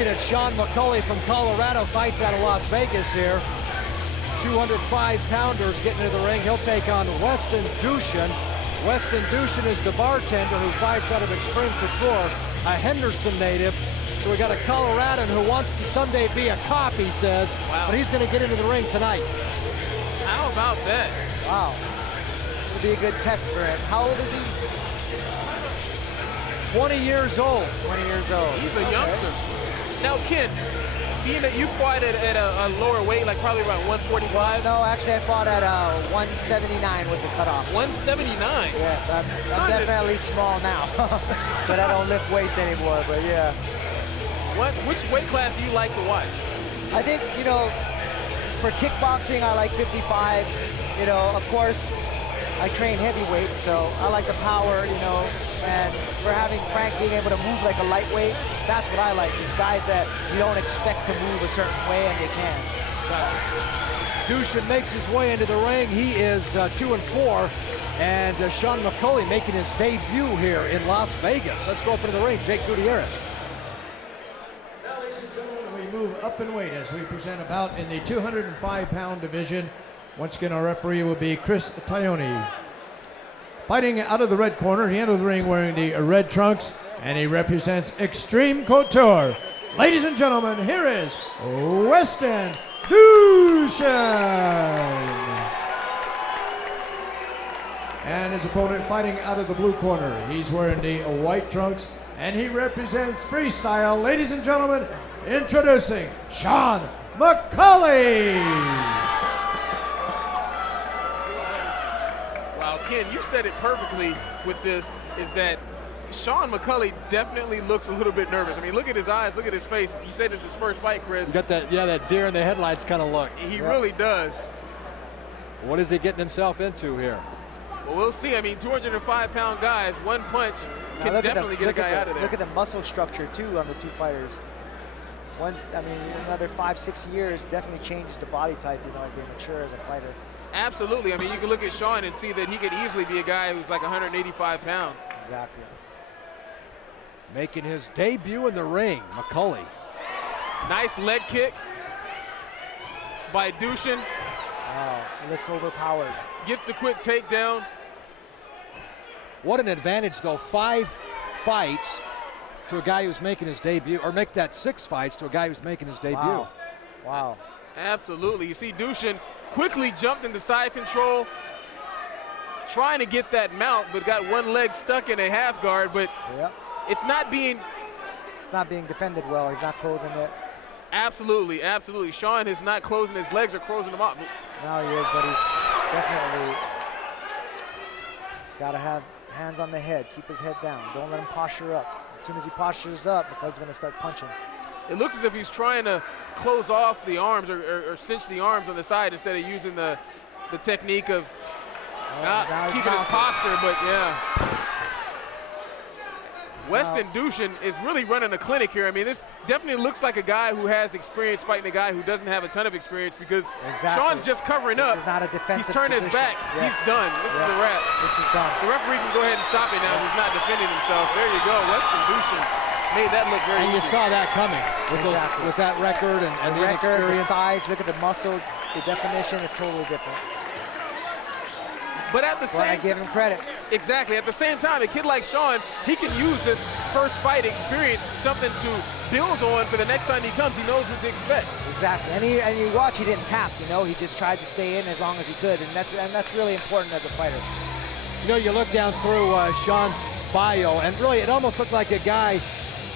Looking at Sean McCauley from Colorado, fights out of Las Vegas here. 205-pounders getting into the ring. He'll take on Weston Duschen. Weston Duschen is the bartender who fights out of Extreme Couture, a Henderson native. So we got a Coloradan who wants to someday be a cop, he says. Wow. But he's going to get into the ring tonight. How about that? Wow. It'll be a good test for him. How old is he? 20 years old. 20 years old. He's a youngster. Now, Ken, being that you fought at a lower weight, like probably around 145? No, actually I fought at 179 was the cutoff. 179? Yes, I'm definitely small now. But I don't lift weights anymore, but yeah. Which weight class do you like to watch? I think, you know, for kickboxing, I like 55s. You know, of course, I train heavyweight, so I like the power, you know, and for having Frank being able to move like a lightweight, that's what I like. These guys that you don't expect to move a certain way and they can. Duschen makes his way into the ring. He is 2-4, and Sean McCauley making his debut here in Las Vegas. Let's go up into the ring. Jake Gutierrez. Now, ladies and gentlemen, we move up in weight as we present a bout in the 205-pound division. Once again, our referee will be Chris Tione. Fighting out of the red corner, he entered the ring wearing the red trunks, and he represents Extreme Couture. Ladies and gentlemen, here is Weston Duschen. And his opponent fighting out of the blue corner, he's wearing the white trunks, and he represents Freestyle. Ladies and gentlemen, introducing Sean McCauley. Ken, you said it perfectly with this, is that Sean McCauley definitely looks a little bit nervous. I mean, look at his eyes, look at his face. You said this is his first fight, Chris. You got that, yeah, that deer in the headlights kind of look. He really does. What is he getting himself into here? Well, we'll see. I mean, 205-pound guys, one punch can definitely get a guy out of there. Look at the muscle structure, too, on the two fighters. One's, I mean, another 5-6 years definitely changes the body type, you know, as they mature as a fighter. Absolutely. I mean, you can look at Sean and see that he could easily be a guy who's like 185 pounds. Exactly. Making his debut in the ring, McCauley. Nice leg kick by Duschen. Wow, he looks overpowered. Gets the quick takedown. What an advantage, though. 5 fights to a guy who's making his debut, or make that 6 fights to a guy who's making his debut. Wow. Wow. Absolutely. You see Duschen quickly jumped into side control, trying to get that mount, but got one leg stuck in a half guard, but it's not being defended well. He's not closing it. Absolutely, absolutely. Sean is not closing his legs or closing them up. Now he is, but he's got to have hands on the head, keep his head down. Don't let him posture up. As soon as he postures up, McCauley's going to start punching. It looks as if he's trying to close off the arms or cinch the arms on the side instead of using the technique of keeping his posture, but yeah. Weston Duschen is really running a clinic here. I mean, this definitely looks like a guy who has experience fighting a guy who doesn't have a ton of experience, because Sean's just covering up. This is not a defensive He's turned his back. Yeah. He's done. This is a wrap. This is done. The referee can go ahead and stop it now. He's not defending himself. There you go. Weston Duschen made that look very easy. And you saw that coming with that record and the record, the experience. size, look at the muscle, the definition, it's totally different. But at the same time, I give him credit. Exactly. At the same time, a kid like Sean, he can use this first fight experience, something to build on for the next time he comes. He knows what to expect. Exactly. And you watch, he didn't tap. You know, he just tried to stay in as long as he could, and that's really important as a fighter. You know, you look down through Sean's bio, and really, it almost looked like a guy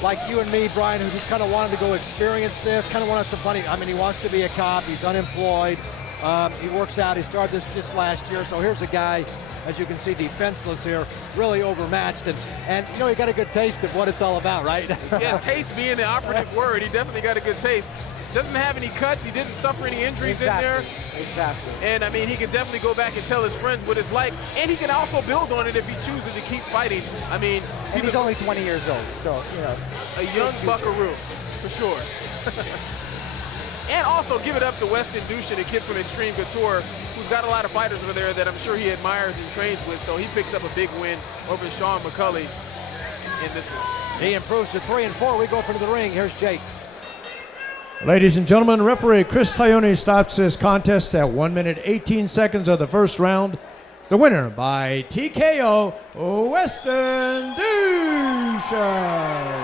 like you and me, Brian, who just kind of wanted to go experience this, kind of wanted some funny. I mean, he wants to be a cop. He's unemployed. He works out. He started this just last year. So here's a guy, as you can see, defenseless here, really overmatched. And you know, he got a good taste of what it's all about, right? Yeah, taste being the operative word. He definitely got a good taste. Doesn't have any cuts. He didn't suffer any injuries in there. Exactly. And, I mean, he can definitely go back and tell his friends what it's like. And he can also build on it if he chooses to keep fighting. I mean, he's only 20 years old, so, you know. A young buckaroo, for sure. And also give it up to Weston Duschen, a kid from Extreme Couture, who's got a lot of fighters over there that I'm sure he admires and trains with. So he picks up a big win over Sean McCauley in this one. He improves to 3-4. We go up into the ring. Here's Jake. Ladies and gentlemen, referee Chris Taione stops this contest at 1 minute 18 seconds of the first round. The winner by TKO, Weston Duschen.